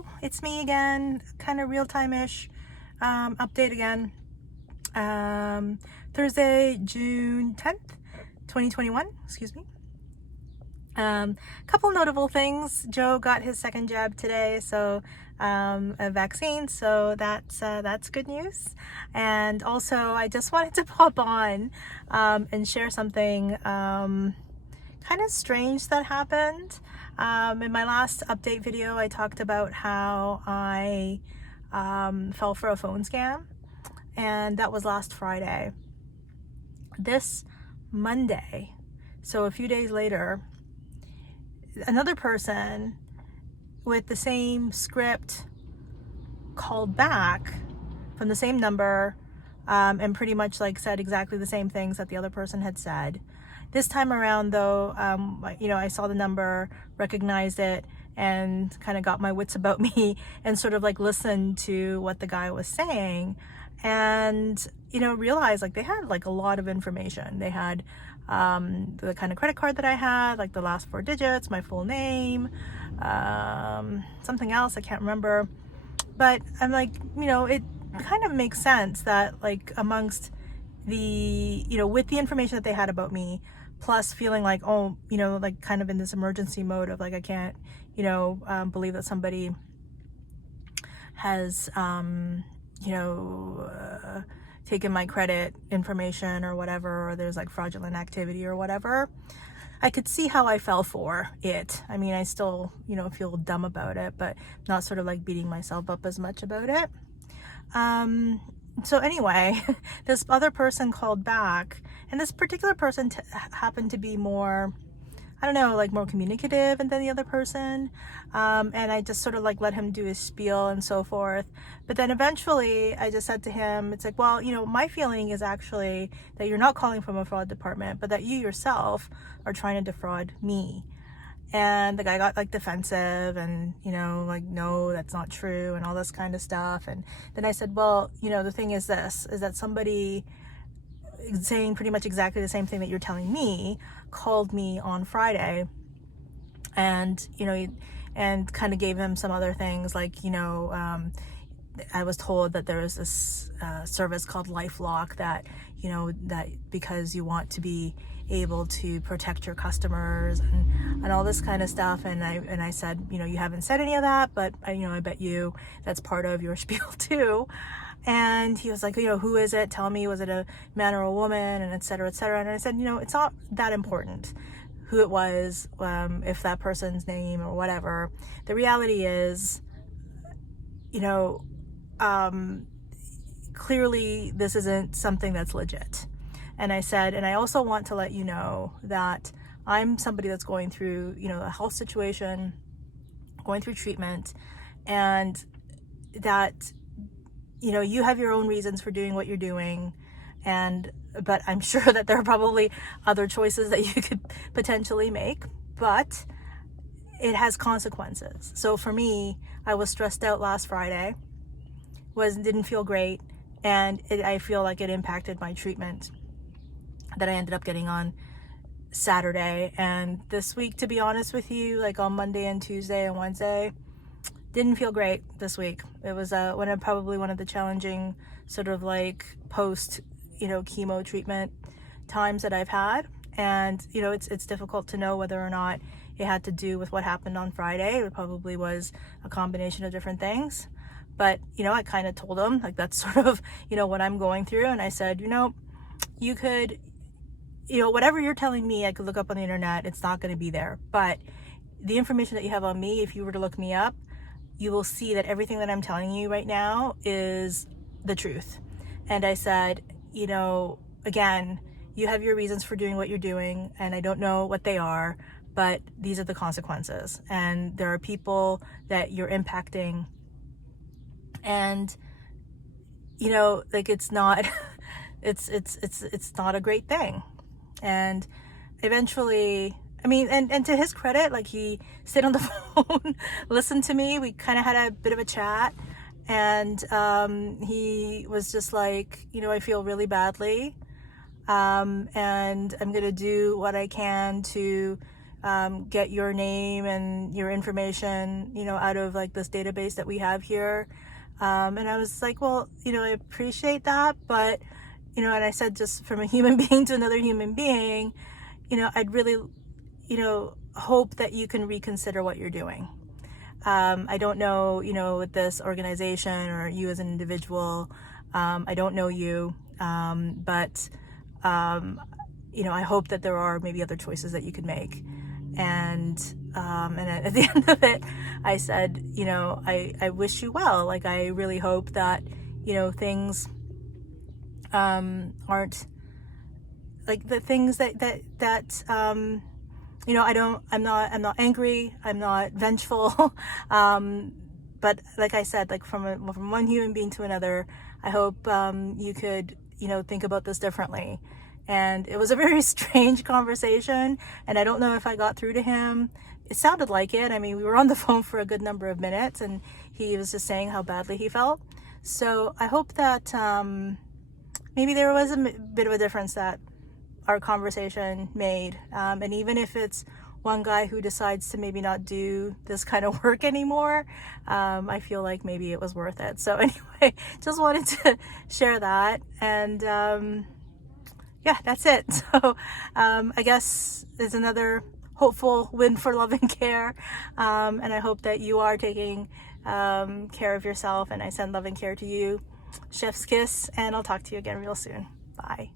Hello, it's me again, kind of real-time-ish update again. Thursday, June 10th, 2021, excuse me. Couple notable things. Joe got his second jab today, so a vaccine, so that's good news. And also, I just wanted to pop on and share something kind of strange that happened. In my last update video, I talked about how I fell for a phone scam, and that was last Friday. This Monday, so a few days later, another person with the same script called back from the same number and pretty much like said exactly the same things that the other person had said. This time around though, I saw the number, recognized it, and kind of got my wits about me and sort of like listened to what the guy was saying, and realized like they had like a lot of information. They had the kind of credit card that I had, like the last 4 digits, my full name, something else I can't remember. But I'm like, it kind of makes sense that like amongst the, with the information that they had about me, plus feeling like, oh, like kind of in this emergency mode of like, I can't, believe that somebody has, taken my credit information or whatever, or there's like fraudulent activity or whatever. I could see how I fell for it. I mean, I still, feel dumb about it, but not sort of like beating myself up as much about it. So anyway, this other person called back, and this particular person happened to be more, I don't know, like more communicative than the other person. And I just sort of like let him do his spiel and so forth. But then eventually I just said to him, it's like, well, my feeling is actually that you're not calling from a fraud department, but that you yourself are trying to defraud me. And the guy got like defensive and, like, no, that's not true and all this kind of stuff. And then I said, well, the thing is this, is that somebody saying pretty much exactly the same thing that you're telling me called me on Friday, and, and kind of gave him some other things like, I was told that there was this service called LifeLock that, that because you want to be able to protect your customers and all this kind of stuff. And I said, you haven't said any of that, but I bet you that's part of your spiel too. And he was like, who is it? Tell me, was it a man or a woman? And et cetera, et cetera. And I said, it's not that important who it was, if that person's name or whatever. The reality is, clearly this isn't something that's legit. And I said, and I also want to let you know that I'm somebody that's going through, a health situation, going through treatment, and that, you have your own reasons for doing what you're doing. But I'm sure that there are probably other choices that you could potentially make, but it has consequences. So for me, I was stressed out last Friday, didn't feel great, and I feel like it impacted my treatment that I ended up getting on Saturday. And this week, to be honest with you, like on Monday and Tuesday and Wednesday, didn't feel great this week. It was probably one of the challenging sort of like post, chemo treatment times that I've had. And, it's difficult to know whether or not it had to do with what happened on Friday. It probably was a combination of different things. But, I kind of told him, like, that's sort of, what I'm going through. And I said, you could, whatever you're telling me, I could look up on the internet. It's not going to be there. But the information that you have on me, if you were to look me up, you will see that everything that I'm telling you right now is the truth. And I said, again, you have your reasons for doing what you're doing, and I don't know what they are, but these are the consequences. And there are people that you're impacting, and, like it's not, it's not a great thing. And eventually, I mean, and to his credit, like he stayed on the phone, listened to me. We kind of had a bit of a chat, and he was just like, I feel really badly, and I'm gonna do what I can to get your name and your information, out of like this database that we have here. And I was like, well, I appreciate that, but, and I said, just from a human being to another human being, I'd really, hope that you can reconsider what you're doing. I don't know, with this organization or you as an individual, I don't know you, but, I hope that there are maybe other choices that you could make. And at the end of it, I said, I wish you well. Like, I really hope that, things, aren't like the things that I'm not angry. I'm not vengeful. But like I said, like from one human being to another, I hope, you could, think about this differently. And it was a very strange conversation, and I don't know if I got through to him. It sounded like it. I mean, we were on the phone for a good number of minutes, and he was just saying how badly he felt. So I hope that maybe there was a bit of a difference that our conversation made. And even if it's one guy who decides to maybe not do this kind of work anymore, I feel like maybe it was worth it. So anyway, just wanted to share that. And yeah, that's it. So I guess it's another hopeful win for Love and Care. And I hope that you are taking care of yourself. And I send love and care to you. Chef's kiss, and I'll talk to you again real soon. Bye.